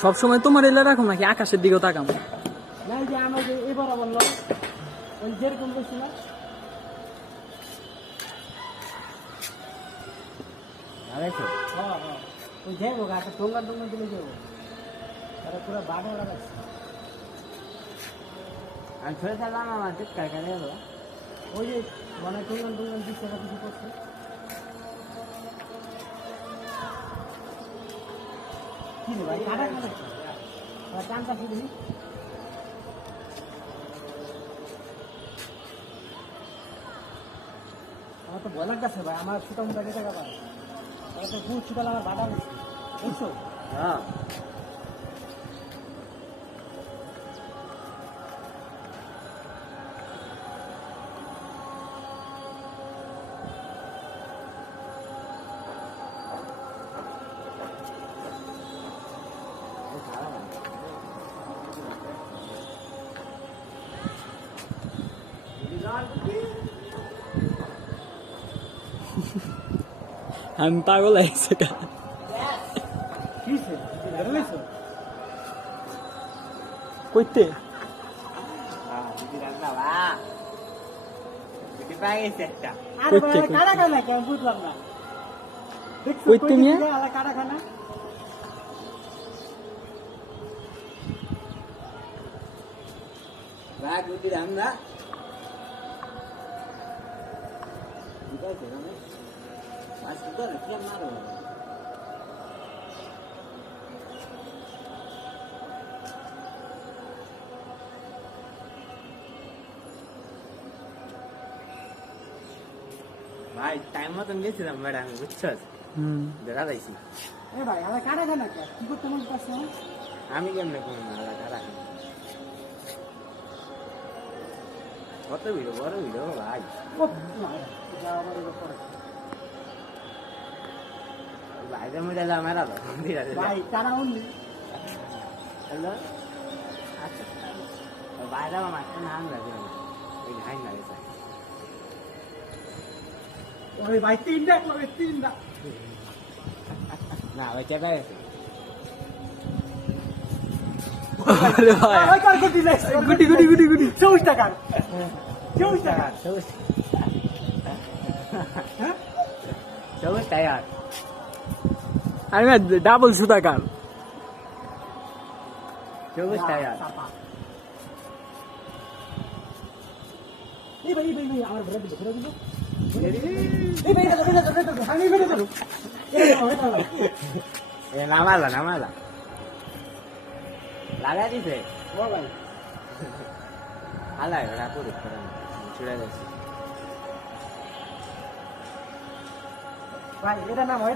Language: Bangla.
সবসময় তোমার এলে রাখো নাকি আকাশের দিকেও তাকাম না যে আমার যে এবার বলল ওই যেরকম বলছিল হ্যাঁ হ্যাঁ। ওই যাব গাছে টোঙ্গা টোঙ্গা দিলে যাব তারা পুরো বাড়া লাগাচ্ছে আমি ছোট থাকলাম আমার ঠিক কাকা ওই যে মানে টোঙ্গা টোঙ্গা দিচ্ছে কিছু করছে। আমার তো ভয় লাগতেছে ভাই, আমার ছোটা মোটা তো পুরো ছোটাল আমার বাটা বুঝছ? হ্যাঁ। আমি পাগল হয়েছে কইতে কইতে, নিয়ে? দিকে আলা কাটা খানা বা দিদি রান্না ঠিক আছে রমেশ মাছ তো রেখে মারো ভাই টাইম মতন গেছিলাম ম্যাডাম বুঝছ হুম। দেখা যাইছি এ ভাই আলা কাটা খানা কে কি করতে মন পারছ আমি কেমনে কোনো না আলাদা রাখি কত ভিড় বড় ভিড় ভাই। ও ভাইদের মধ্যে এলাম মেরা তো ঠিক আছে ভাই টানা উনি হ্যালো আচ্ছা বাইরে আমার মাছটা নাম লাগে ওই ঘাই লাগে স্যার ওই ভাই তিনটা করে তিনটা না ওই চেপে গেছে আরে ভাই ওই কার গুটি লাইছে গুটি গুটি গুটি গুটি 24 টাকা 24 টাকা সবুজ হ্যাঁ সবুজ টায়ার আমি ডাবল নাও, এই নাও। এ নামালা নামালা। লাগা দিছে। আলাই ওরা পুরো ছুড়ে গেছে ভাই এটা নাম হয়